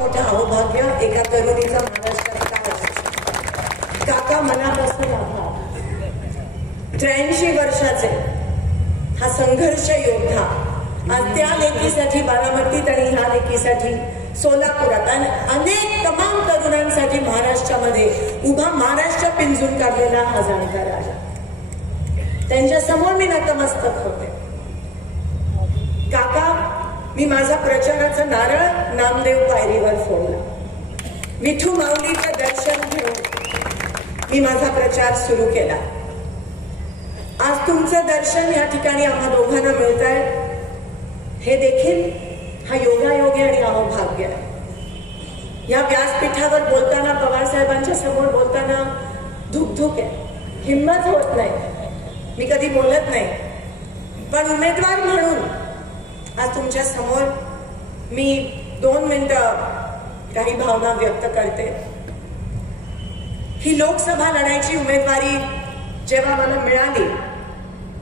मोठं अहोभाग्य एका तरुणीचा महाराष्ट्रात काका मनापासून आभार. 83 वर्षाचे हा संघर्ष योद्धा आज त्या लेकीसाठी बारामतीत आणि ह्या लेकीसाठी सोलापुरात आणि अनेक तमाम तरुणांसाठी महाराष्ट्रामध्ये उभा महाराष्ट्र पिंजून काढलेला हा जाणता राजा. त्यांच्या समोर मी नतमस्तक होते. काका, मी माझा प्रचाराचा नारळ नामदेव पायरीवर फोडला. विठू माऊलीचं दर्शन घेऊन मी माझा प्रचार सुरू केला. आज तुमचं दर्शन या ठिकाणी आम्हा दोघांना मिळत आहे. हे देखील हा योगायोगी आणि अहोभाग्य आहे. या व्यासपीठावर बोलताना, पवार साहेबांच्या समोर बोलताना धुकधुक आहे, हिंमत होत नाही, मी कधी बोलत नाही. पण उमेदवार म्हणून आज तुमच्या समोर मी 2 मिनिटं काही भावना व्यक्त करते. ही लोकसभा लढायची उमेदवारी जेव्हा मला मिळाली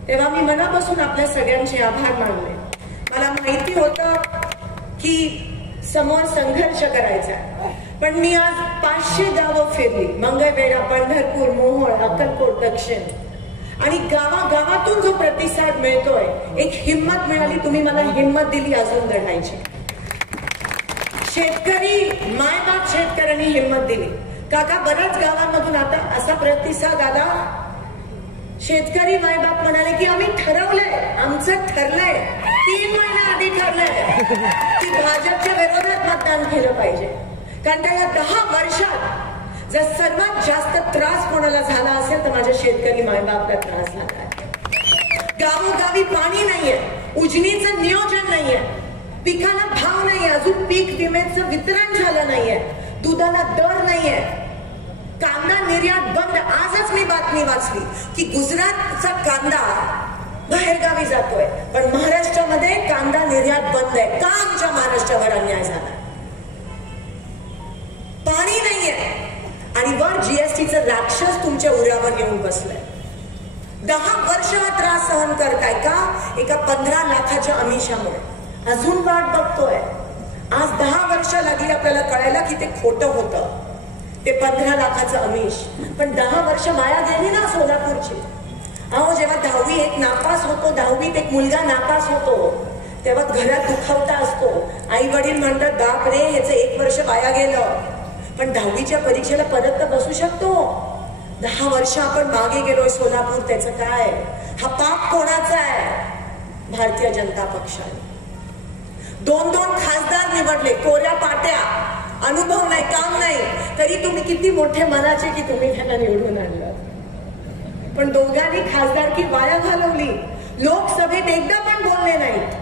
तेव्हा मी मनापासून आपल्या सगळ्यांचे आभार मानले. मला माहिती होतं की समोर संघर्ष करायचा, पण मी आज 500 गावं फिरली. मंगळवेढा, पंढरपूर, मोहोळ, अक्कलकोट दक्षिण आणि गावागावातून जो प्रतिसाद मिळतोय, एक हिंमत मिळाली. तुम्ही मला हिंमत दिली अजून लढायची. शेतकरी, मायबाप शेतकऱ्यांनी हिंमत दिली. काका, बऱ्याच गावांमधून आता असा प्रतिसाद आला. शेतकरी मायबाप म्हणाले की आम्ही ठरवलंय, आमचं ठरलंय, 3 महिना आधी ठरलंय की भाजपच्या विरोधात मतदान केलं पाहिजे. कारण त्या 10 वर्षात जर सर्वात जास्त त्रास कोणाला झाला असेल तर माझ्या शेतकरी मायबापला त्रास झाला. गावोगावी पाणी नाहीये, उजनीचं नियोजन नाहीये, पिकाला भाव नाहीये, अजून पीक विम्याचं वितरण झालं नाहीये, दुधाला दर नाहीये, कांदा निर्यात बंद. आजच मी बातमी वाचली की गुजरातचा कांदा बाहेरगावी जातोय, पण महाराष्ट्रामध्ये कांदा निर्यात बंद आहे. का आमच्या महाराष्ट्रावर अन्याय झाला? पाणी नाहीये आणि वर जीएसटीचं राक्षस तुमच्या उरावर येऊन बसलंय. 10 वर्ष हा त्रास सहन करताय का? एका 15 लाखाच्या आमिषामुळे. अजून वाट बघतोय. आज 10 वर्ष लागली आपल्याला कळायला की ते खोटं होतं, ते 15 लाखाचं आमिष. पण 10 वर्ष वाया गेली ना सोलापूरची. अहो, जेव्हा 10वी एक नापास होतो, 10वीत एक मुलगा नापास होतो, तेव्हा घरात दुखावता असतो. आई वडील म्हणतात, बाप रे, ह्याचं 1 वर्ष वाया गेलं. पण 10वीच्या परीक्षेला परत तर बसू शकतो. 10 वर्ष आपण मागे गेलोय सोलापूर. त्याचं काय? हा पाप कोणाचा आहे? भारतीय जनता पक्षाने 2-2 खासदार निवडले, कोऱ्या पाट्या, अनुभव नाही, काम नाही, तरी तुम्ही किती मोठे मनाचे की तुम्ही त्यांना निवडून आणलं. पण दोघांनी खासदारकी वाया घालवली. लोकसभेत एकदा पण बोलले नाहीत.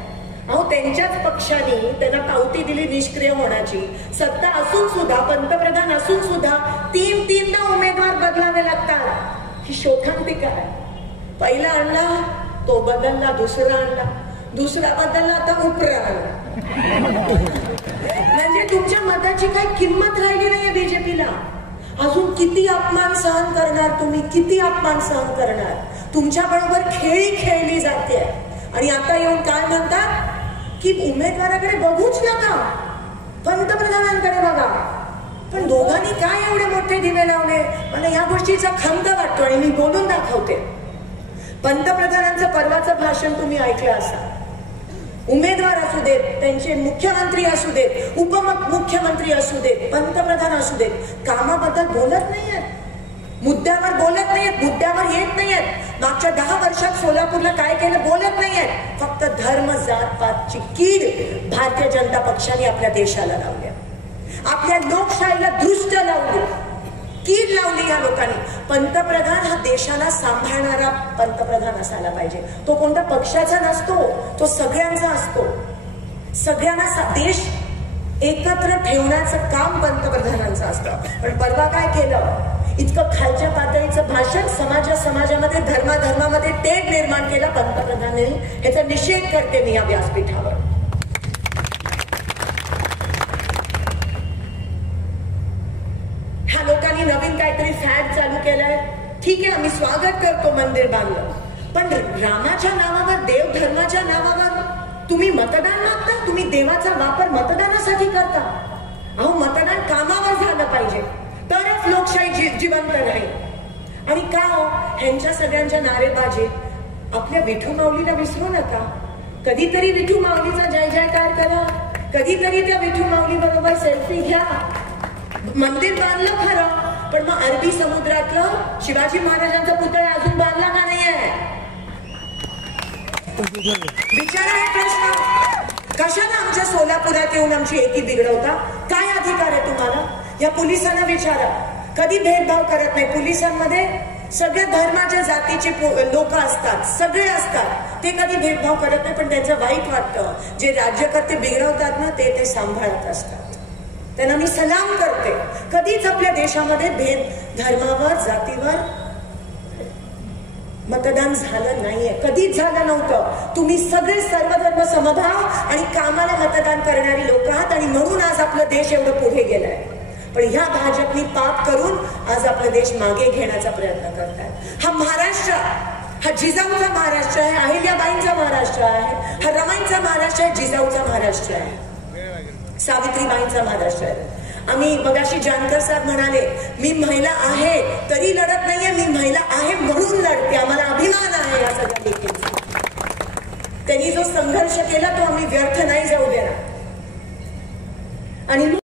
अहो, त्यांच्याच पक्षाने त्यांना पावती दिली निष्क्रिय होण्याची. सत्ता असून सुद्धा, पंतप्रधान असून सुद्धा 3-3दा उमेदवार बदलावे लागतात. ही शोकांतिका आहे. पहिला आणला, तो बदलला, दुसरा आणला, दुसरा बदलला, आता उपरा आणला. म्हणजे तुमच्या मताची काही किंमत राहिली नाहीये बीजेपीला. अजून किती अपमान सहन करणार तुम्ही? किती अपमान सहन करणार? तुमच्या बरोबर खेळी खेळली जाते. आणि आता येऊन काय म्हणतात की उमेदवाराकडे बघूच नका, पंतप्रधानांकडे बघा. पण दोघांनी काय एवढे मोठे दिवे लावले? मला या गोष्टीचा खंत वाटतो आणि मी बोलून दाखवते. पंतप्रधानांचं परवाचं भाषण तुम्ही ऐकलं असाल. उमेदवार असू देत, त्यांचे मुख्यमंत्री असू देत, उपमुख्यमंत्री असू देत, पंतप्रधान असू देत, कामाबद्दल बोलत नाहीयेत, मुद्द्यावर बोलत नाहीयेत, मुद्द्यावर येत नाहीयेत. मागच्या 10 वर्षात सोलापूरला काय केलं बोलत नाहीयेत. फक्त धर्म, जात पातची कीड भारतीय जनता पक्षाने आपल्या देशाला लावली, आपल्या लोकशाहीला दृष्ट लावली, कीड लावली या लोकांनी. पंतप्रधान हा देशाला सांभाळणारा पंतप्रधान असायला पाहिजे. तो कोणत्या पक्षाचा नसतो, तो सगळ्यांचा असतो. सगळ्यांना देश एकत्र ठेवण्याचं काम पंतप्रधानांचं असतं. पण परवा काय केलं? इतकं खालच्या पातळीचं भाषण, समाजामध्ये, धर्मामध्ये तेढ निर्माण केला पंतप्रधानांनी. ह्याचा निषेध करते मी या व्यासपीठावर. ह्या लोकांनी नवीन काहीतरी फॅड चालू केलंय. ठीक आहे, आम्ही स्वागत करतो, मंदिर बांधलं, पण रामाच्या नावावर, देव धर्माच्या नावावर तुम्ही मतदान मागता. तुम्ही देवाचा वापर मतदानासाठी करता. अहो मतदान कामावर झालं पाहिजे, तरच लोकशाही जिवंत राहील. आणि का हो ह्यांच्या सगळ्यांच्या नारेबाजीत आपल्या विठू माऊलीला विसरू नका. कधीतरी विठू माऊलीचा जय जयकार करा, कधीतरी त्या विठू माऊली बरोबर सेल्फी घ्या. मंदिर बांधलं खरं, पण मग अरबी समुद्रातलं शिवाजी महाराजांचा पुतळा अजून बांधला का नाहीये? विचारा हे प्रश्न. कशाला आमच्या सोलापुरात येऊन आमची एकी बिघडवता? काय अधिकार आहे तुम्हाला? या पोलिसांना विचारा. कधी भेदभाव करत नाही. पोलिसांमध्ये सगळ्या धर्माच्या जातीचे लोक असतात, सगळे असतात. ते कधी भेदभाव करत नाही, पण त्यांचं वाईट वाटतं. जे राज्यकर्ते बिघडवतात ना ते सांभाळत असतात. त्यांना मी सलाम करते. कधीच आपल्या देशामध्ये भेद धर्मावर जातीवर मतदान झालं नाहीये, कधीच झालं नव्हतं. तुम्ही सगळे सर्वधर्म समभाव आणि कामाला मतदान करणारी लोक आहात आणि म्हणून आज आपलं देश एवढं पुढे गेलाय. पण ह्या भाजपनी पाप करून आज आपला देश मागे घेण्याचा प्रयत्न करतायत. हा महाराष्ट्र हा जिजाऊचा महाराष्ट्र आहे, अहिल्याबाईंचा महाराष्ट्र आहे, हा रमाईंचा महाराष्ट्र आहे, जिजाऊचा महाराष्ट्र आहे, सावित्रीबाईंचा महाराष्ट्र आहे. आम्ही मगाशी जानकर साहेब म्हणाले मी महिला आहे तरी लढत नाहीये, मी महिला आहे म्हणून लढते. आम्हाला अभिमान आहे या सगळ्या गोष्टींचा. त्यांनी जो संघर्ष केला तो आम्ही व्यर्थ नाही जाऊ देणार. आणि